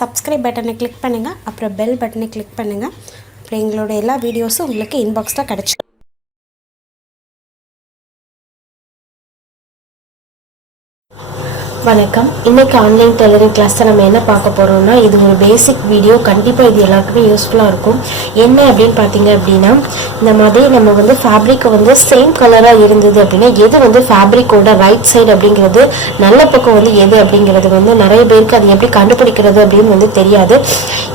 Subscribe பட்டனை click பண்ணுங்கள், அப்புறம் பெல் பட்டனை கிளிக் பண்ணுங்கள். அப்புறம் எங்களோட எல்லா வீடியோஸும் உங்களுக்கு இன்பாக்ஸில் கிடச்சிடும். வணக்கம். இன்னைக்கு ஆன்லைன் டெய்லரிங் கிளாஸ் நம்ம என்ன பார்க்க போறோம்னா, இது ஒரு பேசிக் வீடியோ. கண்டிப்பாக இது எல்லாருக்குமே யூஸ்ஃபுல்லாக இருக்கும். என்ன அப்படின்னு பார்த்தீங்க அப்படின்னா, இந்த மாதிரி நம்ம வந்து ஃபேப்ரிக் வந்து சேம் கலராக இருந்தது அப்படின்னா எது வந்து ஃபேப்ரிக்கோட ரைட் சைடு அப்படிங்கிறது, நல்ல பக்கம் வந்து எது அப்படிங்கிறது வந்து நிறைய பேருக்கு அது எப்படி கண்டுபிடிக்கிறது அப்படின்னு வந்து தெரியாது.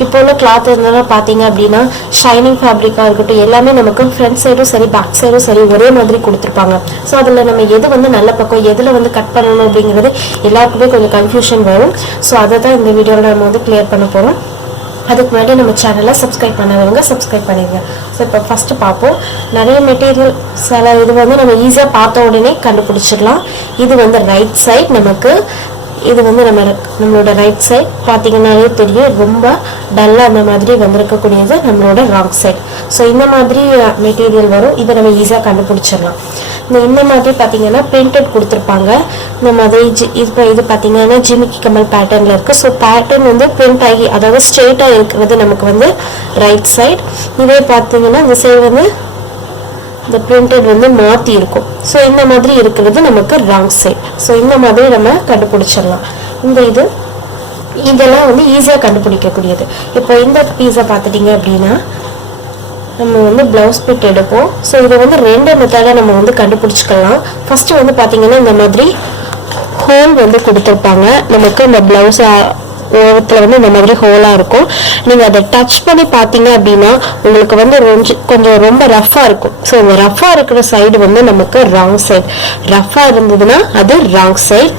இப்போ உள்ள கிளாத் இருந்தாலும் பார்த்தீங்க அப்படின்னா, ஷைனிங் ஃபேப்ரிக்காக இருக்கட்டும், எல்லாமே நமக்கு ஃப்ரண்ட் சைடும் சரி பேக் சைடும் சரி ஒரே மாதிரி கொடுத்துருப்பாங்க. ஸோ அதில் நம்ம எது வந்து நல்ல பக்கம் எதில் வந்து கட் பண்ணணும் அப்படிங்கிறது எல்லாருக்குமே கொஞ்சம் கன்ஃபியூஷன் வரும். ஸோ அதை தான் இந்த வீடியோவில் நம்ம வந்து கிளியர் பண்ண போகிறோம். அதுக்கு முன்னாடி நம்ம சேனலை சப்ஸ்கிரைப் பண்ணவங்க சப்ஸ்கிரைப் பண்ணிடுங்க. ஸோ இப்போ ஃபஸ்ட்டு பார்ப்போம். நிறைய மெட்டீரியல் சில இது வந்து நம்ம ஈஸியாக பார்த்த உடனே கண்டுபிடிச்சிடலாம். இது வந்து ரைட் சைட், நமக்கு இது வந்து நம்மளோட ரைட் சைட் பார்த்தீங்கன்னாலே தெரியும், ரொம்ப டல்லாக அந்த மாதிரி வந்திருக்கக்கூடியது நம்மளோட ராங் சைட். ஸோ இந்த மாதிரி மெட்டீரியல் வரும். இதை நம்ம ஈஸியாக கண்டுபிடிச்சிடலாம். இந்த மாதிரி பார்த்தீங்கன்னா பிரிண்டட் கொடுத்துருப்பாங்க. இந்த மாதிரி இது பார்த்தீங்கன்னா ஜிமிக்கி கமல் பேட்டர்னில் இருக்குது. ஸோ பேட்டர்ன் வந்து பிரிண்ட் ஆகி, அதாவது ஸ்ட்ரெயிட்டாக இருக்கிறது நமக்கு வந்து ரைட் சைட். இதே பார்த்தீங்கன்னா இந்த சைடு வந்து இந்த பிரிண்டட் வந்து மாற்றி இருக்கும். ஸோ இந்த மாதிரி இருக்கிறது நமக்கு ராங் சைட். ஸோ இந்த மாதிரி நம்ம கண்டுபிடிச்சிடலாம். இதெல்லாம் வந்து ஈஸியாக கண்டுபிடிக்கக்கூடியது. இப்போ இந்த பீஸை பார்த்துட்டிங்க அப்படின்னா நம்ம வந்து ப்ளவுஸ் பிட் எடுப்போம். ஸோ இதை வந்து ரெண்டு மெத்தடாக நம்ம வந்து கண்டுபிடிச்சிக்கலாம். ஃபஸ்ட்டு வந்து பார்த்தீங்கன்னா இந்த மாதிரி ஹோல் வந்து கொடுத்துருப்பாங்க. நமக்கு இந்த ப்ளவுஸ் ஓரத்தில் வந்து இந்த மாதிரி ஹோலாக இருக்கும். நீங்கள் அதை டச் பண்ணி பார்த்தீங்க அப்படின்னா உங்களுக்கு வந்து கொஞ்சம் ரொம்ப ரஃப்பாக இருக்கும். ஸோ இந்த ரஃப்பாக இருக்கிற சைடு வந்து நமக்கு ராங் சைட். ரஃப்பாக இருந்ததுன்னா அது ராங் சைட்.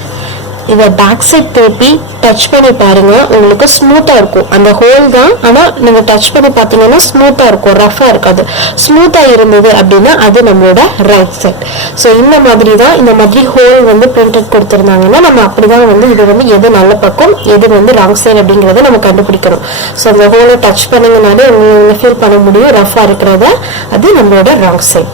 இதை பேக் சைட் திருப்பி டச் பண்ணி பாருங்க, உங்களுக்கு ஸ்மூத்தாக இருக்கும். அந்த ஹோல் தான், ஆனால் நீங்கள் டச் பண்ணி பார்த்தீங்கன்னா ஸ்மூத்தாக இருக்கும், ரஃபாக இருக்காது. ஸ்மூத்தாக இருந்தது அப்படின்னா அது நம்மளோட ரைட் சைட். ஸோ இந்த மாதிரி தான், இந்த மாதிரி ஹோல் வந்து பிரிண்டட் கொடுத்துருந்தாங்கன்னா நம்ம அப்படிதான் வந்து இது வந்து எது நல்ல பக்கம் எது வந்து ராங் சைட் அப்படிங்கிறத நம்ம கண்டுபிடிக்கணும். ஸோ அந்த ஹோலை டச் பண்ணிங்கனாலே உங்களுக்கு ஃபீல் பண்ண முடியும் ரஃபாக இருக்கிறத, அது நம்மளோட ராங் சைட்.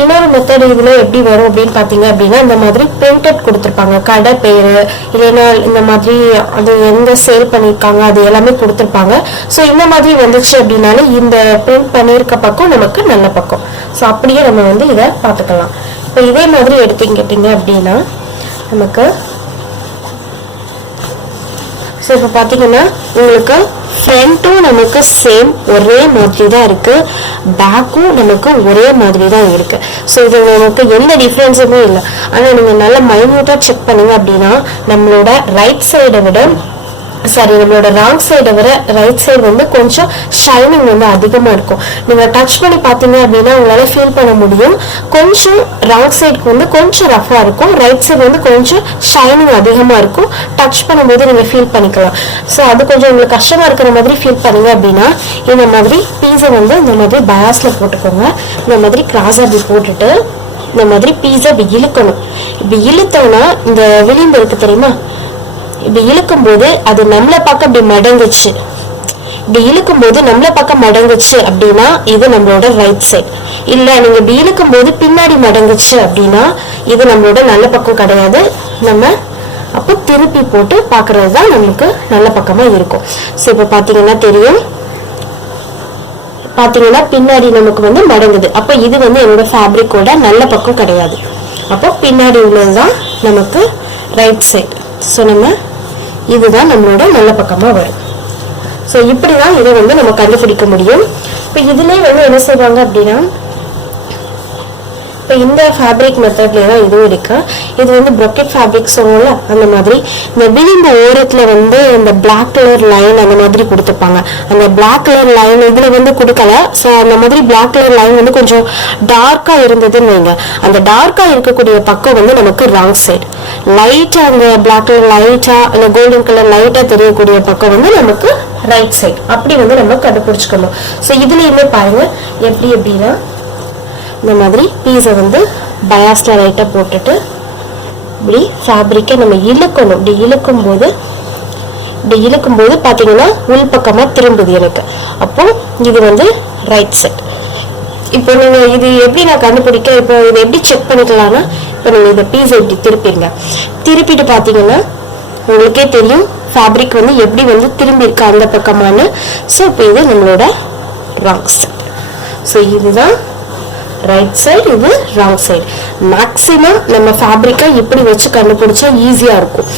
இன்னொரு மெத்தட் இதில் எப்படி வரும் அப்படின்னு பார்த்தீங்க அப்படின்னா, இந்த மாதிரி பிரிண்டட் கொடுத்துருப்பாங்க. கடை பேர் இல்லைன்னா இந்த மாதிரி அது எங்கே சேல் பண்ணியிருக்காங்க அது எல்லாமே கொடுத்துருப்பாங்க. ஸோ இந்த மாதிரி வந்துச்சு அப்படின்னாலே இந்த பிரிண்ட் பண்ணியிருக்க பக்கம் நமக்கு நல்ல பக்கம். ஸோ அப்படியே நம்ம வந்து இதை பார்த்துக்கலாம். இப்போ இதே மாதிரி எடுத்துக்கிட்டீங்க அப்படின்னா நமக்கு ஸோ இப்போ பார்த்தீங்கன்னா உங்களுக்கு ஃப்ரண்ட்டும் நமக்கு சேம் ஒரே மாதிரி தான் இருக்குது, பேக்கும் நமக்கு ஒரே மாதிரி தான் இருக்குது. ஸோ இது நமக்கு எந்த டிஃப்ரென்ஸுமே இல்லை. ஆனால் நீங்கள் நல்லா மைன்யூட்டாக செக் பண்ணீங்க அப்படின்னா நம்மளோட ரைட் சைடை விட நம்மளோட ராங் சைடை விட ரைட் சைடு வந்து கொஞ்சம் ஷைனிங் வந்து அதிகமாக இருக்கும். நீங்கள் டச் பண்ணி பார்த்தீங்க அப்படின்னா உங்களால் ஃபீல் பண்ண முடியும். கொஞ்சம் ராங் சைடுக்கு வந்து கொஞ்சம் ரஃபாக இருக்கும், ரைட் சைடு வந்து கொஞ்சம் ஷைனிங் அதிகமாக இருக்கும். டச் பண்ணும்போது நீங்கள் ஃபீல் பண்ணிக்கலாம். ஸோ அது கொஞ்சம் உங்களுக்கு கஷ்டமாக இருக்கிற மாதிரி ஃபீல் பண்ணீங்க அப்படின்னா இந்த மாதிரி பீஸை வந்து இந்த மாதிரி பயாஸில் போட்டுக்கோங்க. இந்த மாதிரி கிராஸாக அப்படி போட்டுட்டு இந்த மாதிரி பீஸை இப்படி இழுக்கணும். இப்படி இழுத்தோன்னா இந்த விளிம்பு இருக்கு தெரியுமா, இப்படி இழுக்கும் போது அது நம்மளை பார்க்க இப்படி மடங்குச்சு. இப்படி இழுக்கும் போது நம்மளை பார்க்க மடங்குச்சு அப்படின்னா இது நம்மளோட ரைட் சைட். இல்லை நீங்கள் இப்படி இழுக்கும் போது பின்னாடி மடங்குச்சு அப்படின்னா இது நம்மளோட நல்ல பக்கம் கிடையாது. நம்ம அப்போ திருப்பி போட்டு பார்க்கறது தான் நமக்கு நல்ல பக்கமாக இருக்கும். ஸோ இப்போ பார்த்தீங்கன்னா தெரியும், பார்த்தீங்கன்னா பின்னாடி நமக்கு வந்து மடங்குது. அப்போ இது வந்து என்னோட ஃபேப்ரிக்கோட நல்ல பக்கம் கிடையாது. அப்போ பின்னாடி உள்ளது தான் நமக்கு ரைட் சைட். ஸோ நம்ம இதுதான் நம்மளோட நல்ல பக்கமாக வரும். ஸோ இப்படி தான் இதை வந்து நம்ம கண்டுபிடிக்க முடியும். இப்போ இதுலேயே வந்து என்ன செய்வாங்க அப்படின்னா, இப்போ இந்த ஃபேப்ரிக் மெத்தட்லேயே தான் இதுவும் இருக்கு. இது வந்து ப்ரொக்கெட் ஃபேப்ரிக் சொல்லுவோம்ல, அந்த மாதிரி இந்த விளிம்பு ஓரத்தில் வந்து இந்த பிளாக் கலர் லைன் அந்த மாதிரி கொடுத்துருப்பாங்க. அந்த பிளாக் கலர் லைன் இதில் வந்து கொடுக்கல. ஸோ அந்த மாதிரி பிளாக் கலர் லைன் வந்து கொஞ்சம் டார்க்காக இருந்ததுன்னு வைங்க, அந்த டார்க்காக இருக்கக்கூடிய பக்கம் வந்து நமக்கு ராங் சைடு. லைட்டாக அந்த பிளாக் கலர் லைட்டாக அந்த கோல்டன் கலர் லைட்டாக தெரியக்கூடிய பக்கம் வந்து நமக்கு ரைட் சைடு. அப்படி வந்து நம்ம கண்டுபிடிச்சிக்கணும். ஸோ இதுலேயுமே பாருங்க எப்படி எப்படின்னா இந்த மாதிரி பீஸை வந்து பயாஸில் லைட்டாக போட்டுட்டு இப்படி ஃபேப்ரிக்கை நம்ம இழுக்கணும். இப்படி இழுக்கும்போது பார்த்தீங்கன்னா உள் பக்கமாக திரும்புது எனக்கு. அப்போ இது வந்து ரைட் சைட். இப்போ நீங்கள் இது எப்படி நான் கண்டுபிடிக்க, இப்போ இதை எப்படி செக் பண்ணிக்கலாம்னா, இப்போ நீங்கள் இதை பீஸை இப்படி திருப்பிடுங்க. திருப்பிட்டு பார்த்தீங்கன்னா உங்களுக்கே தெரியும் ஃபேப்ரிக் வந்து எப்படி வந்து திரும்பி இருக்கு அந்த பக்கமான. ஸோ இப்போ இது நம்மளோட ராங் சைடு. ஸோ இதுதான் ரைட் சைடு, இது ராங் சைடு. மேக்ஸிமம் நம்ம ஃபேப்ரிக்கை இப்படி வச்சு கண்டுபிடிச்சா ஈஸியாக இருக்கும்.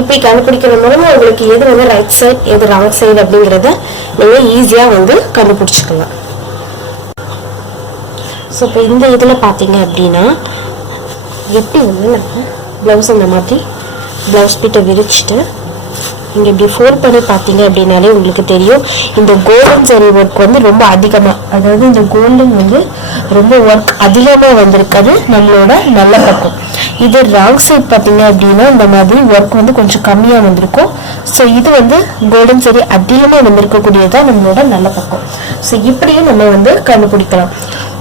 இப்படி கண்டுபிடிக்கிற மூலமா உங்களுக்கு எது வந்து ரைட் சைடு எது ராங் சைடு அப்படிங்கிறத நீங்கள் ஈஸியாக வந்து கண்டுபிடிச்சிக்கலாம். ஸோ இப்போ இந்த இதில் பார்த்தீங்க அப்படின்னா எப்படி வந்து நம்ம ப்ளவுஸ் இந்த மாதிரி ப்ளவுஸ் பீட்டை விரிச்சிட்டு இங்கே இப்படி ஃபோல்ட் பண்ணி பார்த்தீங்க அப்படின்னாலே உங்களுக்கு தெரியும் இந்த கோல்டன் சரி ஒர்க் வந்து ரொம்ப அதிகமாக, அதாவது இந்த கோல்டன் வந்து ரொம்ப ஒர்க் அதிகமாக வந்திருக்காது நம்மளோட நல்ல பக்கம். இது ராங் சைட் பார்த்தீங்க அப்படின்னா இந்த மாதிரி ஒர்க் வந்து கொஞ்சம் கம்மியாக வந்திருக்கும். ஸோ இது வந்து கோல்டன் சரி அதிகமாக வந்திருக்கக்கூடியதான் நம்மளோட நல்ல பக்கம். ஸோ இப்படியும் நம்ம வந்து கண்டுபிடிக்கலாம்.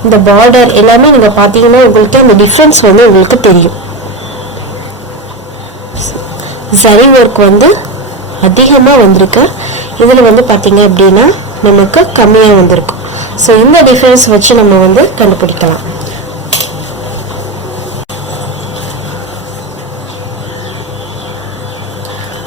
இந்த பார்டர் எல்லாமே நீங்கள் பார்த்தீங்கன்னா உங்களுக்கு இந்த டிஃப்ரென்ஸ் வந்து உங்களுக்கு தெரியும். சரி ஒர்க் வந்து அதிகமாக வந்திருக்கு, இதில் வந்து பார்த்தீங்க அப்படின்னா நமக்கு கம்மியாக வந்திருக்கும். ஸோ இந்த டிஃப்ரென்ஸ் வச்சு நம்ம வந்து கண்டுபிடிக்கலாம்.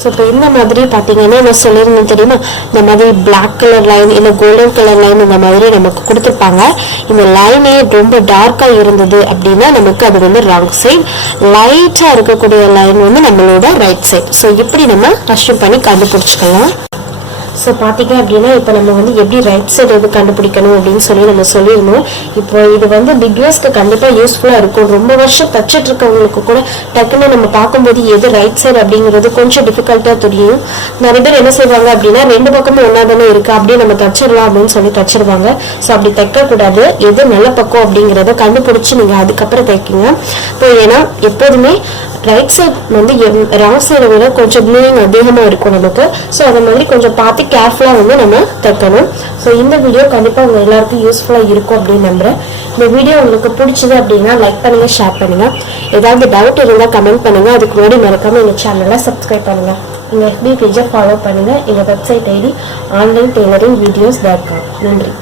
ஸோ இப்போ இந்த மாதிரி பார்த்தீங்கன்னா நான் சொல்லியிருந்தேன் தெரியுமா, இந்த மாதிரி பிளாக் கலர் லைன் இல்லை கோல்டன் கலர் லைன் இந்த மாதிரி நமக்கு கொடுத்துருப்பாங்க. இந்த லைனே ரொம்ப டார்க்காக இருந்தது அப்படின்னா நமக்கு அது வந்து ராங் சைட், லைட்டாக இருக்கக்கூடிய லைன் வந்து நம்மளோட ரைட் சைட். ஸோ இப்படி நம்ம அஷ்யூம் பண்ணி கண்டுபிடிச்சிக்கலாம். ஸோ பார்த்தீங்க அப்படின்னா இப்போ நம்ம வந்து எப்படி ரைட் சைடு எது கண்டுபிடிக்கணும் அப்படின்னு சொல்லி நம்ம சொல்லியிருந்தோம். இப்போ இது வந்து பிகினர்ஸ்க்கு கண்டிப்பாக யூஸ்ஃபுல்லாக இருக்கும். ரொம்ப வருஷம் தச்சிட்டு இருக்கவங்களுக்கு கூட டக்குன்னு நம்ம பார்க்கும்போது எது ரைட் சைடு அப்படிங்கிறது கொஞ்சம் டிஃபிகல்ட்டாக தெரியும். நிறைய பேர் என்ன செய்வாங்க அப்படின்னா ரெண்டு பக்கமும் ஒன்றா தானே இருக்குது அப்படியே நம்ம தச்சிடலாம் அப்படின்னு சொல்லி தச்சிருவாங்க. ஸோ அப்படி தைக்கக்கூடாது, எது நல்ல பக்கம் அப்படிங்கிறத கண்டுபிடிச்சி நீங்கள் அதுக்கப்புறம் தைக்குங்க. இப்போ ஏன்னா எப்போதுமே ரைட் சைட் வந்து ராங் சைடை விட கொஞ்சம் க்ளூயிங் அதிகமாக இருக்கும் நமக்கு. ஸோ அந்த மாதிரி கொஞ்சம் பார்த்து கேர்ஃபுல்லாக வந்து நம்ம தைக்கணும். ஸோ இந்த வீடியோ கண்டிப்பாக உங்கள் எல்லாருக்கும் யூஸ்ஃபுல்லாக இருக்கும் அப்படின்னு நம்புகிறேன். இந்த வீடியோ உங்களுக்கு பிடிச்சது அப்படின்னா லைக் பண்ணுங்கள், ஷேர் பண்ணுங்கள். ஏதாவது டவுட் இருந்தால் கமெண்ட் பண்ணுங்கள். அதுக்கு முன்னாடி மறக்காமல் எங்கள் சேனலை சப்ஸ்கிரைப் பண்ணுங்கள். எங்கள் FB பேஜை ஃபாலோ பண்ணுங்கள். எங்கள் வெப்சைட் ஐடி onlinetailoringvideos.com. நன்றி.